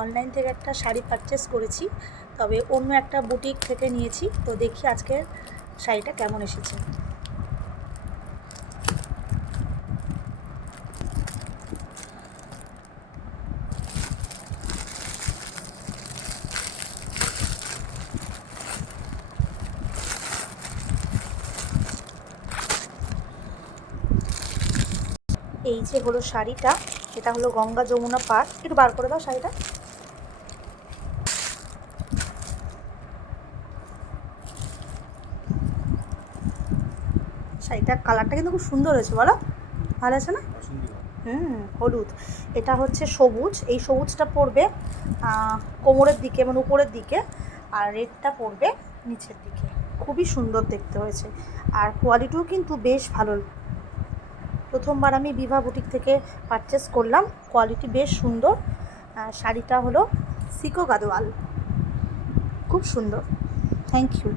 Online থেকে একটা sari purchase করেছি, তবে অন্য একটা বুটিক থেকে নিয়েছি। তো দেখি আজকের শাড়িটা কেমন এসেছে। এই যে হলো শাড়িটা, এটা হলো গঙ্গা যমুনা পাড়। একটু বার করে দাও শাড়িটা। শাড়িটার কালারটা কিন্তু খুব সুন্দর হয়েছে, বলো ভালো আছে না? হলুদ। এটা হচ্ছে সবুজ। এই সবুজটা পড়বে কোমরের দিকে, মানে উপরের দিকে, আর রেডটা পড়বে নিচের দিকে। খুবই সুন্দর দেখতে হয়েছে, আর কোয়ালিটিও কিন্তু বেশ ভালো। প্রথমবার আমি বিভা বুটিক থেকে পারচেস করলাম, কোয়ালিটি বেশ সুন্দর। শাড়িটা হলো সিকো গাদোয়াল, খুব সুন্দর। Thank you.